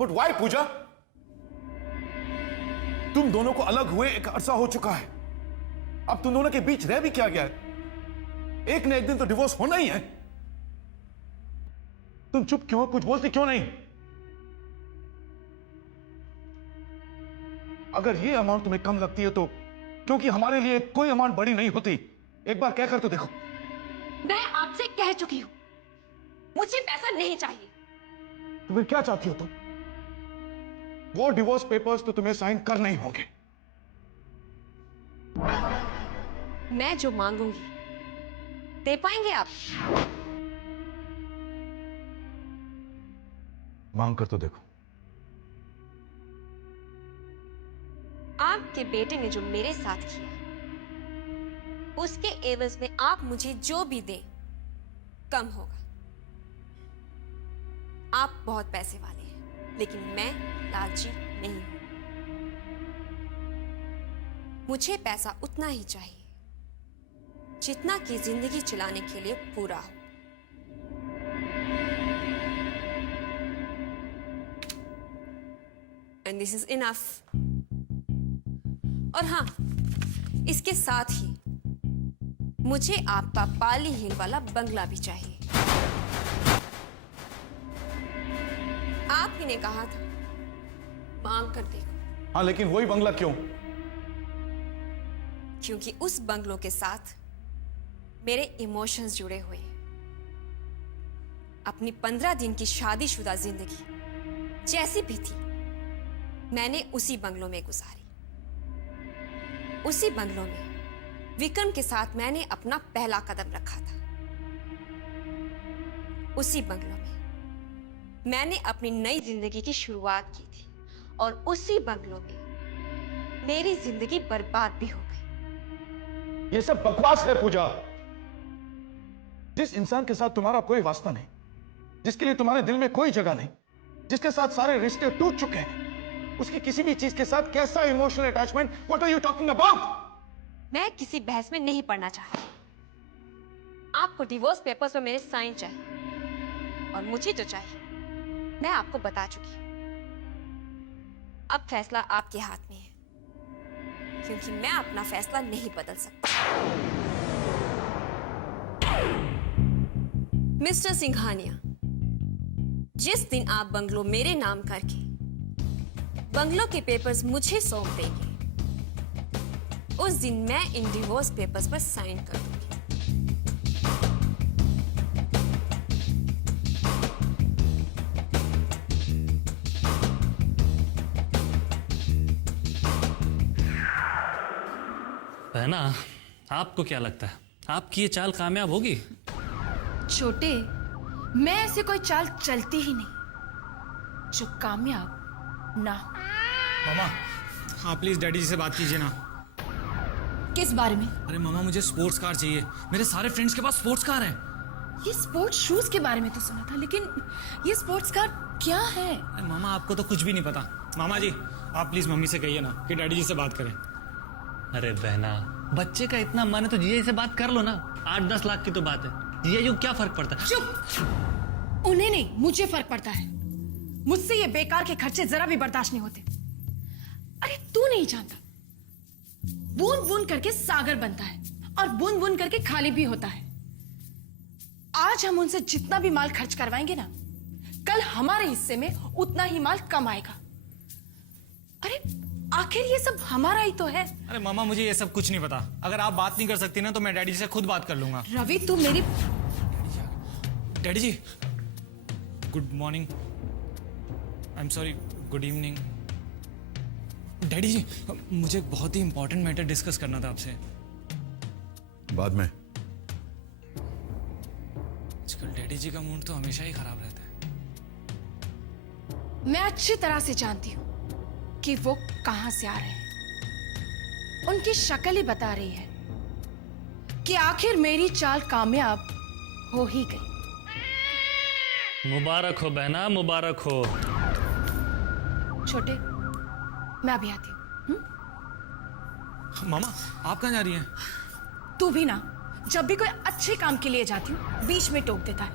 But why पूजा? तुम दोनों को अलग हुए एक अरसा हो चुका है, अब तुम दोनों के बीच रह भी क्या गया है? एक न एक दिन तो डिवोर्स होना ही है। तुम चुप क्यों हो? कुछ बोलती क्यों नहीं? अगर ये अमाउंट तुम्हें कम लगती है तो, क्योंकि हमारे लिए कोई अमाउंट बड़ी नहीं होती। एक बार कहकर तो देखो। मैं आपसे कह चुकी हूं, मुझे पैसा नहीं चाहिए। तो फिर क्या चाहती हो तुम? वो डिवोर्स पेपर्स तो तुम्हें साइन करने ही होंगे। मैं जो मांगूंगी दे पाएंगे आप? मांग कर तो देखो। आपके बेटे ने जो मेरे साथ किया, उसके एवज में आप मुझे जो भी दे कम होगा। आप बहुत पैसे वाले हैं, लेकिन मैं लालची नहीं हूं। मुझे पैसा उतना ही चाहिए जितना कि जिंदगी चलाने के लिए पूरा हो। And this is enough. और हां, इसके साथ ही मुझे आपका पाली हिल वाला बंगला भी चाहिए। आप ही ने कहा था मांग कर देखो। हाँ, लेकिन वही बंगला क्यों? क्योंकि उस बंगलों के साथ मेरे इमोशंस जुड़े हुए हैं। अपनी 15 दिन की शादीशुदा जिंदगी जैसी भी थी, मैंने उसी बंगलों में गुजारी। उसी बंगलों में विक्रम के साथ मैंने अपना पहला कदम रखा था। उसी बंगलों में मैंने अपनी नई जिंदगी की शुरुआत की थी, और उसी बंगलों में मेरी जिंदगी बर्बाद भी हो गई। ये सब बकवास है पूजा। जिस इंसान के साथ तुम्हारा कोई वास्ता नहीं, जिसके लिए तुम्हारे दिल में कोई जगह नहीं, जिसके साथ सारे रिश्ते टूट चुके हैं, उसकी किसी भी चीज के साथ कैसा emotional attachment? What are you talking about? मैं किसी बहस में नहीं पड़ना चाहती। आपको डिवोर्स पेपर्स में मेरे साइन चाहिए, और मुझे जो चाहिए मैं आपको बता चुकी हूं। अब फैसला आपके हाथ में है, क्योंकि मैं अपना फैसला नहीं बदल सकती। मिस्टर सिंघानिया, जिस दिन आप बंगलो मेरे नाम करके बंगलो के पेपर्स मुझे सौंप देंगे, उस दिन मैं इन डिवोर्स पेपर्स पर साइन कर दूंगी। बहना, आपको क्या लगता है आपकी ये चाल कामयाब होगी? छोटे, मैं ऐसे कोई चाल चलती ही नहीं जो कामयाब ना हो। मामा, हाँ प्लीज डैडी जी से बात कीजिए ना। किस बारे में? अरे मामा, मुझे स्पोर्ट्स कार चाहिए। मेरे सारे फ्रेंड्स के पास स्पोर्ट्स कार है। ये स्पोर्ट्स शूज के बारे में तो सुना था, लेकिन ये स्पोर्ट्स कार क्या है? अरे मामा, आपको तो कुछ भी नहीं पता। मामा जी, आप प्लीज मम्मी से कहिए ना कि डैडी जी से बात करें। अरे बहना, बच्चे का इतना मन है तो जीजा से बात कर लो ना। 8-10 लाख की तो बात है, जीजा जी को क्या फर्क पड़ता है? चुप! उन्हें नहीं, मुझे फर्क पड़ता है। मुझसे ये बेकार के खर्चे जरा भी बर्दाश्त नहीं होते। अरे तू नहीं जानता, बूंद बूंद करके सागर बनता है, और बूंद बूंद करके खाली भी होता है। आज हम उनसे जितना भी माल खर्च करवाएंगे ना, कल हमारे हिस्से में उतना ही माल कम आएगा। अरे आखिर ये सब हमारा ही तो है। अरे मामा, मुझे ये सब कुछ नहीं पता। अगर आप बात नहीं कर सकती ना तो मैं डैडी जी से खुद बात कर लूंगा। रवि, तू मेरी... daddy ji, good morning. I am sorry, good evening. Daddy ji, मुझे बहुत ही इंपॉर्टेंट मैटर डिस्कस करना था आपसे। बाद में। आजकल डैडी जी का मूड तो हमेशा ही खराब रहता है। मैं अच्छी तरह से जानती हूं कि वो कहां से आ रहे हैं। उनकी शक्ल ही बता रही है कि आखिर मेरी चाल कामयाब हो ही गई। मुबारक हो बहना, मुबारक हो। छोटे, मैं अभी आती हूँ। मामा, आप कहाँ जा रही हैं? तू भी ना, जब भी कोई अच्छे काम के लिए जाती हूँ बीच में टोक देता है।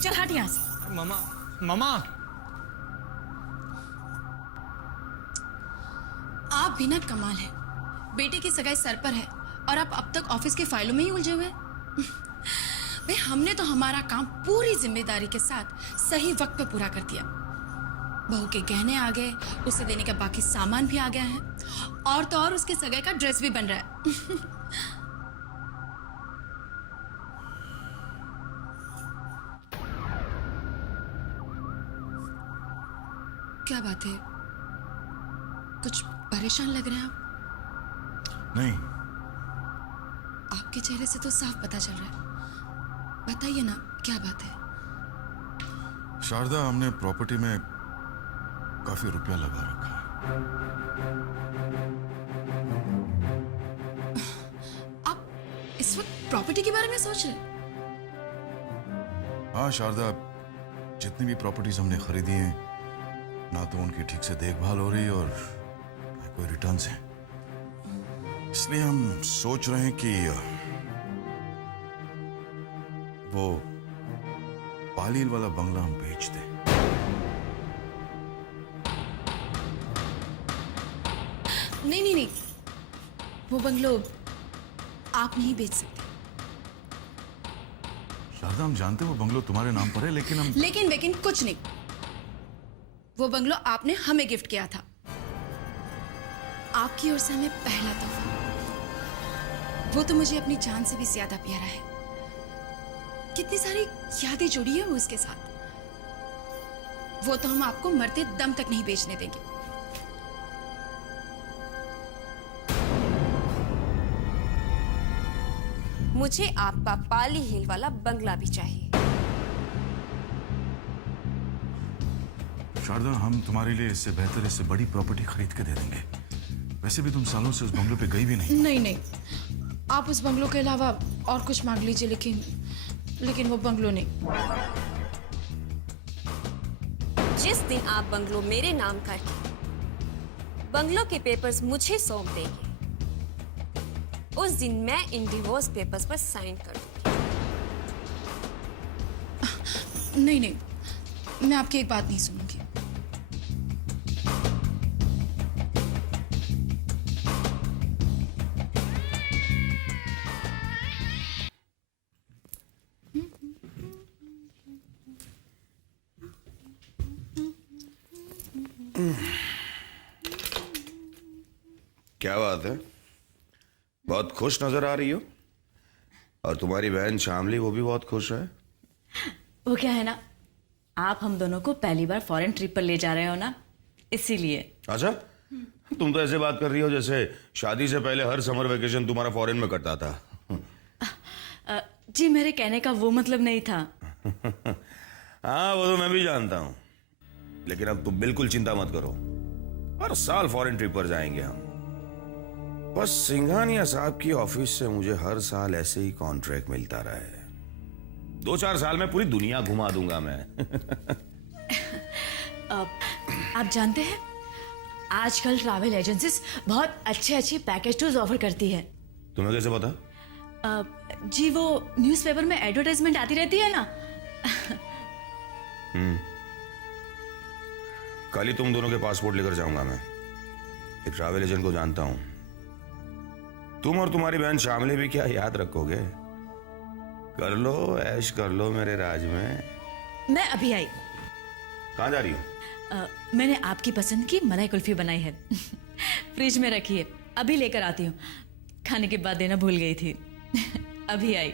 चल हट यहाँ से। मामा, मामा, भी ना कमाल है। बेटे की सगाई सर पर है और आप अब तक ऑफिस के फाइलों में ही उलझे हुए हैं। भाई हमने तो हमारा काम पूरी जिम्मेदारी के साथ सही वक्त पे पूरा कर दिया। बहू के गहने आ गए, उसे देने का बाकी सामान भी आ गया है, और तो और उसके सगाई का ड्रेस भी बन रहा है। क्या बात है, कुछ परेशान लग रहे हैं आप? नहीं, आपके चेहरे से तो साफ पता चल रहा है। बताइए ना, क्या बात है? शारदा, हमने प्रॉपर्टी में काफी रुपया लगा रखा है। आप इस वक्त प्रॉपर्टी के बारे में सोच रहे हैं? हाँ शारदा, जितनी भी प्रॉपर्टीज हमने खरीदी हैं, ना तो उनकी ठीक से देखभाल हो रही और ना कोई रिटर्न्स हैं। इसलिए हम सोच रहे हैं कि वो पालील वाला बंगला हम बेच दें। नहीं नहीं नहीं, वो बंगलो आप नहीं बेच सकते। शारदा, हम जानते हैं वो बंगलो तुम्हारे नाम पर है, लेकिन हम लेकिन कुछ नहीं। वो बंगलो आपने हमें गिफ्ट किया था, आपकी ओर से हमें पहला तोहफा। वो तो मुझे अपनी जान से भी ज्यादा प्यारा है। कितनी सारी यादें जुड़ी है उसके साथ। वो तो हम आपको मरते दम तक नहीं बेचने देंगे। मुझे आपका पाली हिल वाला बंगला भी चाहिए। शारदा, हम तुम्हारे लिए इससे बेहतर, इससे बड़ी प्रॉपर्टी खरीद के दे देंगे। वैसे भी तुम सालों से उस बंगलों पे गई भी नहीं। नहीं नहीं, आप उस बंगलों के अलावा और कुछ मांग लीजिए, लेकिन वो बंगलो नहीं। जिस दिन आप बंगलो मेरे नाम करके बंगलो के पेपर्स मुझे सौंप देंगे, उस दिन मैं इन डिवोर्स पेपर्स पर साइन कर दूंगी। नहीं, मैं आपकी एक बात नहीं सुनूंगी। क्या बात है, बहुत खुश नजर आ रही हो। और तुम्हारी बहन शामली, वो भी बहुत खुश है। वो क्या है ना, आप हम दोनों को पहली बार फॉरेन ट्रिप पर ले जा रहे हो ना, इसीलिए। अच्छा, तुम तो ऐसे बात कर रही हो जैसे शादी से पहले हर समर वेकेशन तुम्हारा फॉरेन में कटता था। जी, मेरे कहने का वो मतलब नहीं था। हाँ, वो तो मैं भी जानता हूं, लेकिन अब तुम बिल्कुल चिंता मत करो। हर साल फॉरेन ट्रिप पर जाएंगे हम। बस सिंघानिया साहब की ऑफिस से मुझे हर साल ऐसे ही कॉन्ट्रैक्ट मिलता रहे। 2-4 साल में पूरी दुनिया घुमा दूंगा मैं। आप जानते हैं, आजकल ट्रैवल एजेंसीज बहुत अच्छे पैकेज टूर्स ऑफर करती है। तुम्हें कैसे पता? जी, वो न्यूज़पेपर में एडवर्टाइजमेंट आती रहती है ना। कल ही तुम दोनों के पासपोर्ट लेकर जाऊंगा मैं। एक ट्रैवल एजेंट को जानता हूं। तुम और तुम्हारी बहन शामली भी क्या याद रखोगे। कर लो, ऐश कर लो मेरे राज में। मैं अभी आई। कहां जा रही हो? मैंने आपकी पसंद की मलाई कुल्फी बनाई है। फ्रिज में रखी है, अभी लेकर आती हूँ। खाने के बाद देना भूल गई थी। अभी आई।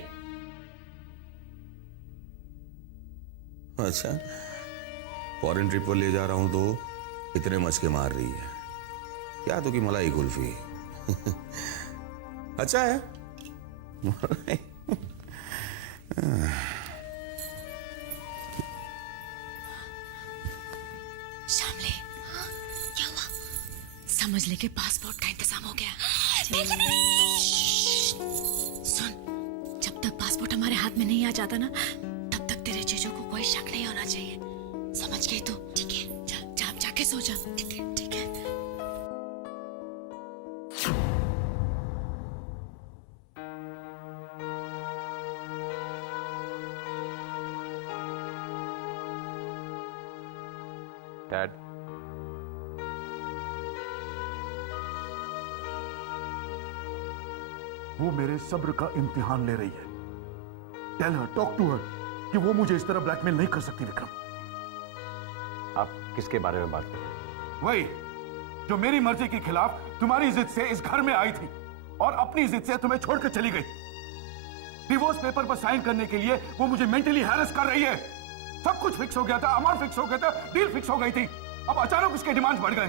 अच्छा, फॉरेन ट्रिप पर ले जा रहा हूं तो इतने मचके मार रही है। क्या तो की मलाई कुल्फी। अच्छा है। शामली, क्या हुआ? समझ ले कि पासपोर्ट का इंतजाम हो गया। सुन, जब तक पासपोर्ट हमारे हाथ में नहीं आ जाता ना, तब तक तेरे जीजू को कोई शक नहीं होना चाहिए। समझ गई तू? ठीक है, जा जाके सो जा। ठीक है, ठीक है। Dad. वो मेरे सब्र का इम्तिहान ले रही है। Tell her, talk to her कि वो मुझे इस तरह ब्लैकमेल नहीं कर सकती विक्रम। आप किसके बारे में बात कर रहे हैं? वही जो मेरी मर्जी के खिलाफ तुम्हारी जिद से इस घर में आई थी और अपनी जिद से तुम्हें छोड़कर चली गई। डिवोर्स पेपर पर साइन करने के लिए वो मुझे मेंटली हैरेस कर रही है। सब कुछ फिक्स हो गया था, अमाउंट फिक्स हो गया था, डील फिक्स हो गई थी। अब अचानक उसके डिमांड्स बढ़ गए।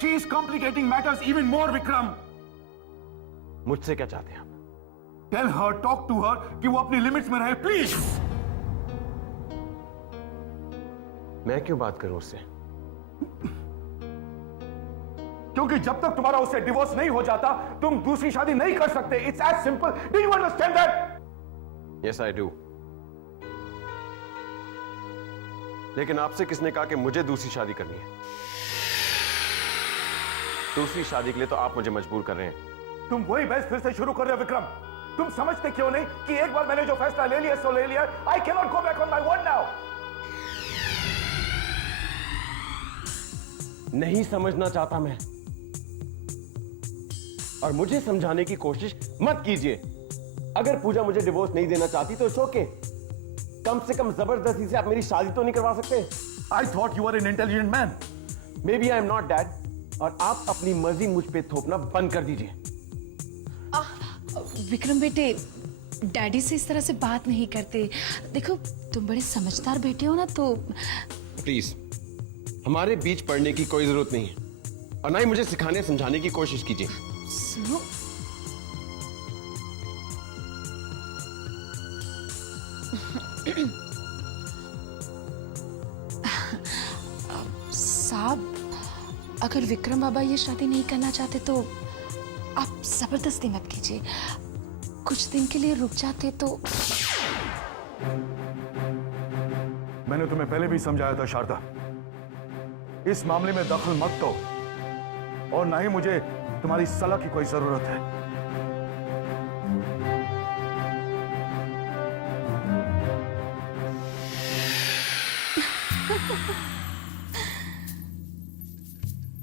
She is complicating matters even more Vikram. मुझसे क्या चाहते हैं आप? Tell her, talk to her कि वो अपनी लिमिट्स में रहे प्लीज। मैं क्यों बात करूं उससे? क्योंकि जब तक तुम्हारा उससे डिवोर्स नहीं हो जाता तुम दूसरी शादी नहीं कर सकते। It's as simple. Do you understand that? Yes I do. लेकिन आपसे किसने कहा कि मुझे दूसरी शादी करनी है? दूसरी शादी के लिए तो आप मुझे मजबूर कर रहे हैं। तुम वही बहस फिर से शुरू कर रहे हो विक्रम। तुम समझते क्यों नहीं कि एक बार मैंने जो फैसला ले लिया सो ले लिया। I can not go back on my word now. नहीं समझना चाहता मैं, और मुझे समझाने की कोशिश मत कीजिए। अगर पूजा मुझे डिवोर्स नहीं देना चाहती तो इट्स ओके। कम से कम जबरदस्ती से आप मेरी शादी तो नहीं करवा सकते। I thought you are an intelligent man. Maybe I am not dad, और आप अपनी मर्जी मुझ पे थोपना बंद कर दीजिए। विक्रम बेटे, डैडी से इस तरह से बात नहीं करते। देखो तुम बड़े समझदार बेटे हो ना, तो प्लीज हमारे बीच पढ़ने की कोई जरूरत नहीं है, और ना ही मुझे सिखाने समझाने की कोशिश कीजिए। सुनो, साहब, अगर विक्रम बाबा ये शादी नहीं करना चाहते तो आप जबरदस्ती मत कीजिए। कुछ दिन के लिए रुक जाते तो। मैंने तुम्हें पहले भी समझाया था शारदा, इस मामले में दखल मत दो, और ना ही मुझे तुम्हारी सलाह की कोई जरूरत है।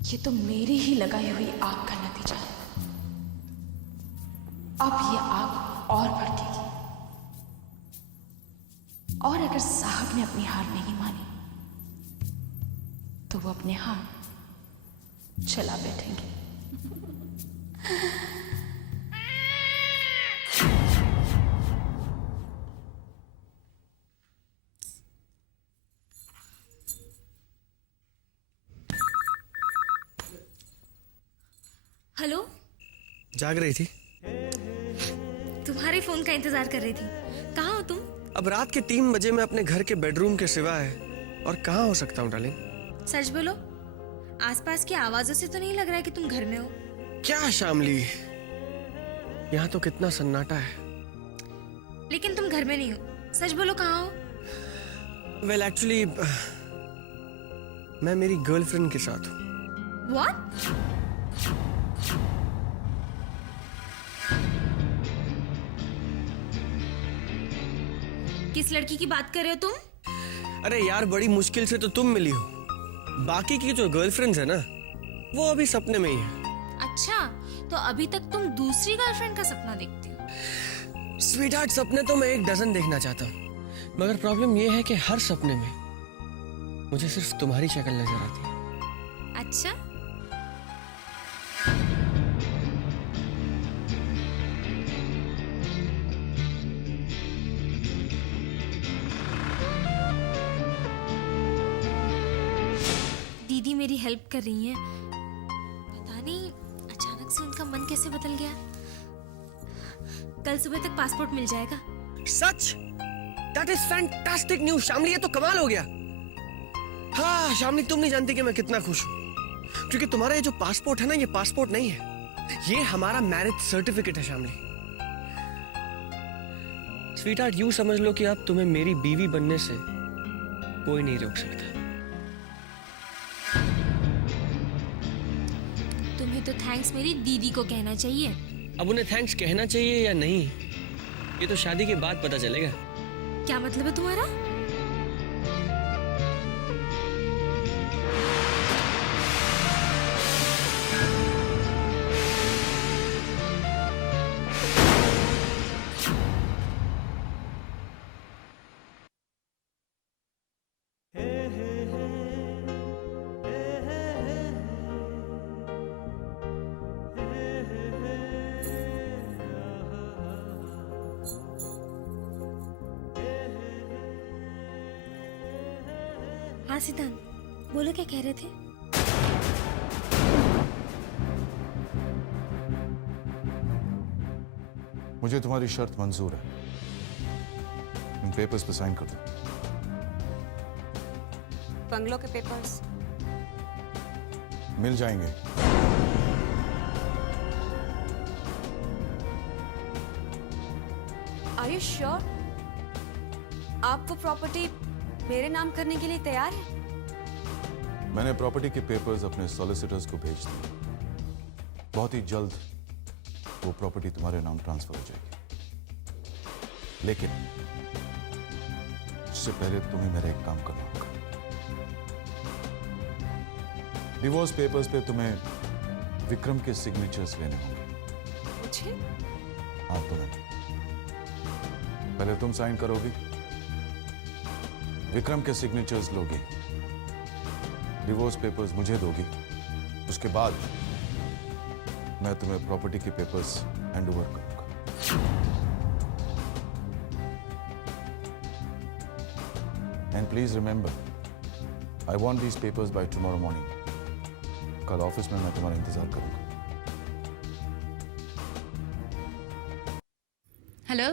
ये तो मेरी ही लगाई हुई आग का नतीजा है। अब ये आग और भड़केगी, और अगर साहब ने अपनी हार नहीं मानी तो वो अपने हाथ चला बैठेंगे। हेलो, जाग रही थी? तुम्हारे फोन का इंतजार कर रही थी। कहाँ हो तुम? अब रात के 3 बजे मैं अपने घर के बेडरूम के सिवा है और कहाँ हो सकता हूँ डार्लिंग? सच बोलो, आसपास की आवाजों से तो नहीं लग रहा है कि तुम घर में हो। क्या शामली, यहाँ तो कितना सन्नाटा है। लेकिन तुम घर में नहीं हो। सच बोलो, कहाँ हो? वेल एक्चुअली मैं मेरी गर्लफ्रेंड के साथ हूँ। व्हाट? किस लड़की की बात कर रहे हो तुम? अरे यार, बड़ी मुश्किल से तो तुम मिली हो। बाकी की जो गर्लफ्रेंड्स है ना, वो अभी सपने में ही है। अच्छा, तो अभी तक तुम दूसरी गर्लफ्रेंड का सपना देखती हो? स्वीटहार्ट, सपने तो मैं 1 डजन देखना चाहता हूँ, मगर प्रॉब्लम ये है कि हर सपने में मुझे सिर्फ तुम्हारी शक्ल नजर आती है। अच्छा, दीदी मेरी हेल्प कर रही हैं। पता नहीं अचानक से उनका मन कैसे बदल गया। कल सुबह तक पासपोर्ट मिल जाएगा। सच? That is fantastic news Shamli, ये तो कमाल हो गया। हाँ शामली, तुम नहीं जानती कि मैं कितना खुश हूँ, क्योंकि तुम्हारा ये जो पासपोर्ट है ना, ये पासपोर्ट नहीं है, ये हमारा मैरिज सर्टिफिकेट है शामली। स्वीटहार्ट, यूं समझ लो कि अब तुम्हें मेरी बीवी बनने से कोई नहीं रोक सकता। तुम्हें तो थैंक्स मेरी दीदी को कहना चाहिए। अब उन्हें थैंक्स कहना चाहिए या नहीं, ये तो शादी के बाद पता चलेगा। क्या मतलब है तुम्हारा? हाँ सिद्धांत, बोलो क्या कह रहे थे? मुझे तुम्हारी शर्त मंजूर है। इन पेपर्स पे साइन कर दो। बंगलो के पेपर्स मिल जाएंगे। Are you sure? आप वो प्रॉपर्टी मेरे नाम करने के लिए तैयार हैं? मैंने प्रॉपर्टी के पेपर्स अपने सॉलिसिटर्स को भेज दिए। बहुत ही जल्द वो प्रॉपर्टी तुम्हारे नाम ट्रांसफर हो जाएगी। लेकिन उससे पहले तुम्हें मेरा एक काम करना होगा। डिवोर्स पेपर्स पे तुम्हें विक्रम के सिग्नेचर्स लेने होंगे। मुझे? हाँ, तुम्हें। पहले तुम साइन करोगी, विक्रम के सिग्नेचर्स लोगी, डिवोर्स पेपर्स मुझे दोगी, उसके बाद मैं तुम्हें प्रॉपर्टी के पेपर्स हैंड ओवर करूंगा। And please remember, I want these papers by tomorrow morning. कल ऑफिस में मैं तुम्हारा इंतजार करूंगा। Hello,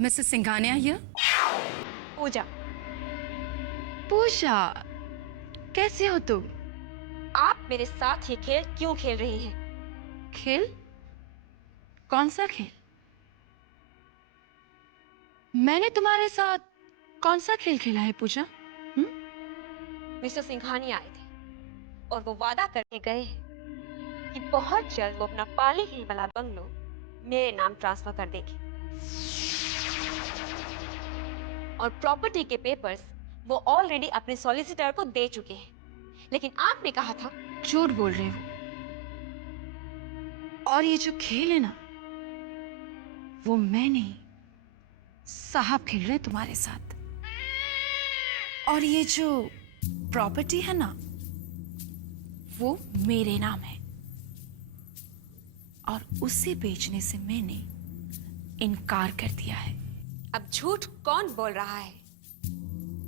Mrs Singhania here. Pooja, Pooja, कैसे हो तुम? आप मेरे साथ ये खेल क्यों खेल रही हैं? खेल? कौन सा खेल? मैंने तुम्हारे साथ कौन सा खेल खेला है पूजा? मिस्टर सिंघानिया आए थे और वो वादा करके गए हैं कि बहुत जल्द वो अपना पाली हिल वाला बंगलो मेरे नाम ट्रांसफर कर देगी और प्रॉपर्टी के पेपर्स वो ऑलरेडी अपने सॉलिसिटर को दे चुके हैं। लेकिन आपने कहा था। झूठ बोल रहे हो। और ये जो खेल है ना, वो मैं नहीं, साहब खेल रहे तुम्हारे साथ। और ये जो प्रॉपर्टी है ना, वो मेरे नाम है और उसे बेचने से मैंने इनकार कर दिया है। अब झूठ कौन बोल रहा है,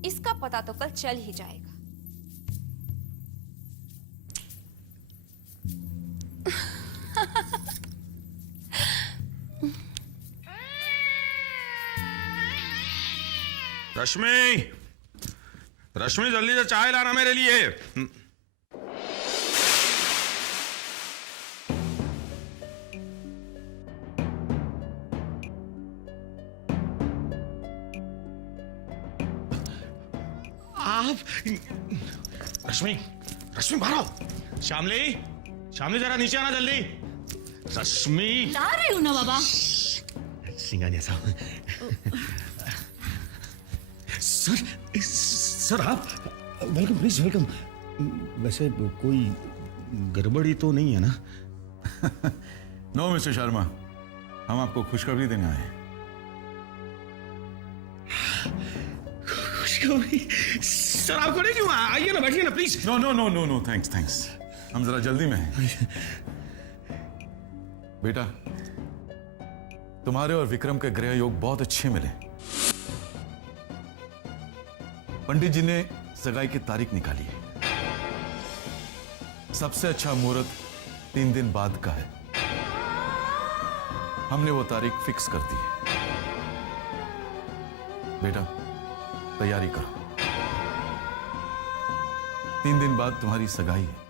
इसका पता तो कल चल ही जाएगा। रश्मि, रश्मि जल्दी से चाय लाना मेरे लिए। आप रश्मि, रश्मि बाहर आओ। श्यामली, श्यामली जरा नीचे आना जल्दी। रश्मि। ला रही हूं ना बाबा। सिंघानिया साहब। सर आप वेलकम, प्लीज वेलकम। वैसे कोई गड़बड़ी तो नहीं है ना? नो मिस्टर शर्मा, हम आपको खुशखबरी देने आए हैं। खुशखबरी? सर आपको नहीं क्यों? आइए ना, बैठिए ना please. No no no no no, thanks thanks, हम जरा जल्दी में हैं। बेटा, तुम्हारे और विक्रम के ग्रह योग बहुत अच्छे मिले। पंडित जी ने सगाई की तारीख निकाली है। सबसे अच्छा मुहूर्त 3 दिन बाद का है। हमने वो तारीख फिक्स कर दी है। बेटा, तैयारी करो। 3 दिन बाद तुम्हारी सगाई है।